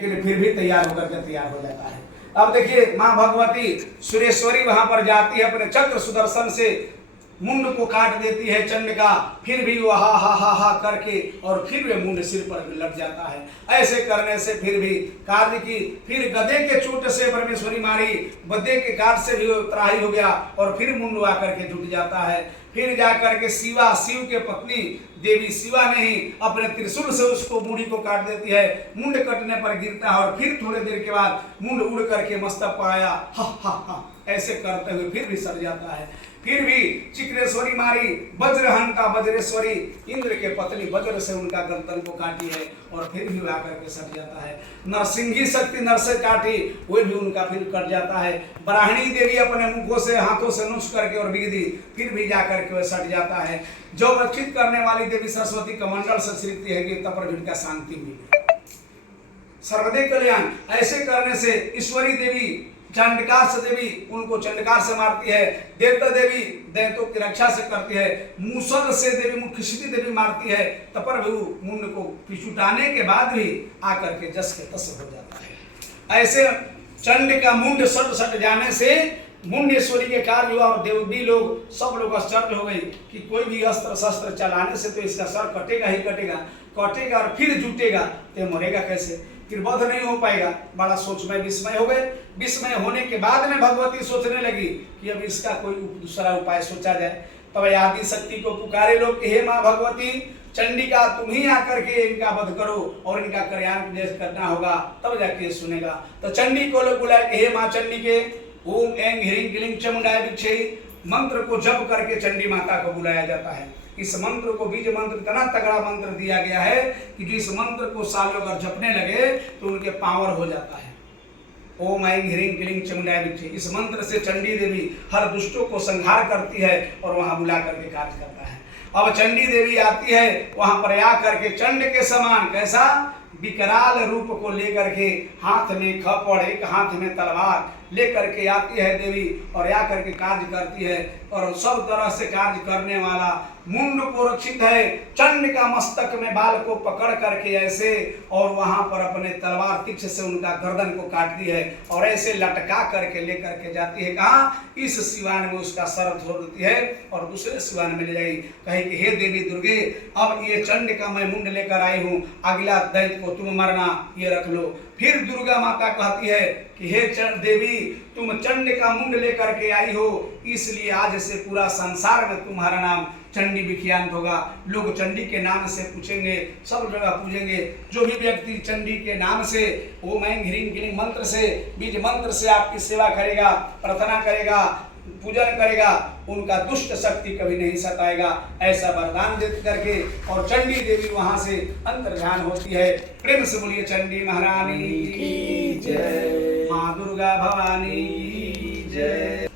के लिए फिर भी तैयार होकर के तैयार हो जाता है। अब देखिए माँ भगवती सुरेश्वरी वहां पर जाती है, अपने चक्र सुदर्शन से मुंड को काट देती है चंड का, फिर भी वो हा करके और फिर वे मुंड सिर पर लग जाता है। ऐसे करने से फिर भी कार्य की, फिर गधे के चोट से परमेश्वरी मारी, गधे के काट से भी वो त्राही हो गया और फिर मुंड आकर के जुट जाता है। फिर जाकर के शिवा, शिव के पत्नी देवी शिवा ने ही अपने त्रिशूल से उसको मुंडी को काट देती है। मुंड कटने पर गिरता है और फिर थोड़ी देर के बाद मुंड उड़ करके मस्तक पर आया, हा ऐसे करते हुए फिर भी सड़ जाता है। फिर भी चिक्रेश्वरी मारी, वज्रहंता वज्रेश्वरी इंद्र के पत्नी वज्र से उनका गर्दन को काटी है और फिर भी आकर के सट जाता है। नरसिंही शक्ति नर से काटी, वो भी उनका फिर कट जाता है। ब्राह्मणी देवी अपने मुखों से हाथों से नुक्स करके और बिग दी, फिर भी जाकर के वह सट जाता है। जो रक्षित करने वाली देवी सरस्वती कमंडल से श्रीति है कि तब पर उनका शांति मिले, सर्वदे कल्याण। ऐसे करने से ईश्वरी देवी चंडकार से देवी उनको चंडकार से मारती है, देवता देवी दैत्यों की रक्षा से करती है, मूसल से देवी मुखशिति देवी मारती है। तपर भी मुंड को पिछुटाने के बाद भी आकर के जस के तस हो जाता है। ऐसे चंड का मुंड सट जाने से मुंडेश्वरी के कार्य हुआ और देवी लोग सब लोग आश्चर्य हो गई कि कोई भी अस्त्र शस्त्र चलाने से तो इसका सर कटेगा ही कटेगा और फिर जुटेगा तो मरेगा कैसे, फिर वध नहीं हो पाएगा। बड़ा सोचमय विस्मय हो गए। विस्मय होने के बाद में भगवती सोचने लगी कि अब इसका कोई दूसरा उपाय सोचा जाए। तब आदि शक्ति को पुकारे लोग, हे माँ भगवती चंडिका तुम ही आकर के इनका वध करो और इनका कल्याण करना होगा, तब जाके सुनेगा। तो चंडी को लोग बुलाए, हे माँ चंडी के ओम ऐं ह्रीं क्लीं चामुंडाय विद्महे मंत्र को जप करके चंडी माता को बुलाया जाता है। इस मंत्र को बीज मंत्र इतना तगड़ा मंत्र दिया गया है कि जो इस मंत्र को सालों अगर जपने लगे तो उनके पावर हो जाता है। ओम ऐं ह्रीं क्लीं चामुंडाय विद्महे, इस मंत्र से चंडी देवी हर दुष्टों को संहार करती है और वहां बुला करके कार्य करता है। अब चंडी देवी आती है, वहां पर आ करके चंड के समान कैसा विकराल रूप को लेकर के, हाथ में खपड़ एक हाथ में तलवार लेकर के आती है देवी और आकर के कार्य करती है। और सब तरह से कार्य करने वाला मुंड को रक्षित है, चंड का मस्तक में बाल को पकड़ करके ऐसे और वहां पर अपने तलवार तीक्ष से उनका गर्दन को काटती है और ऐसे लटका करके लेकर के जाती है। कहाँ? इस सिवान में उसका सर छोड़ देती है और दूसरे सिवान में ले जाएगी। कहे कि हे देवी दुर्गे, अब ये चंड का मैं मुंड लेकर आई हूँ, अगला दैत्य को तुम मरना, ये रख लो। फिर दुर्गा माता कहती है कि हे देवी तुम चंड का मुंड लेकर के आई हो, इसलिए आज से पूरा संसार में तुम्हारा नाम चंडी विख्यात होगा। लोग चंडी के नाम से पूछेंगे, सब जगह पूछेंगे। जो भी व्यक्ति चंडी के नाम से ओम ऐं ह्रीं क्लीं मंत्र से बीज मंत्र से आपकी सेवा करेगा, प्रार्थना करेगा, पूजन करेगा, उनका दुष्ट शक्ति कभी नहीं सताएगा। ऐसा वरदान दे करके और चंडी देवी वहां से अंतर्ध्यान होती है। प्रेम से बोलिए चंडी महारानी की जय, माँ दुर्गा भवानी की जय।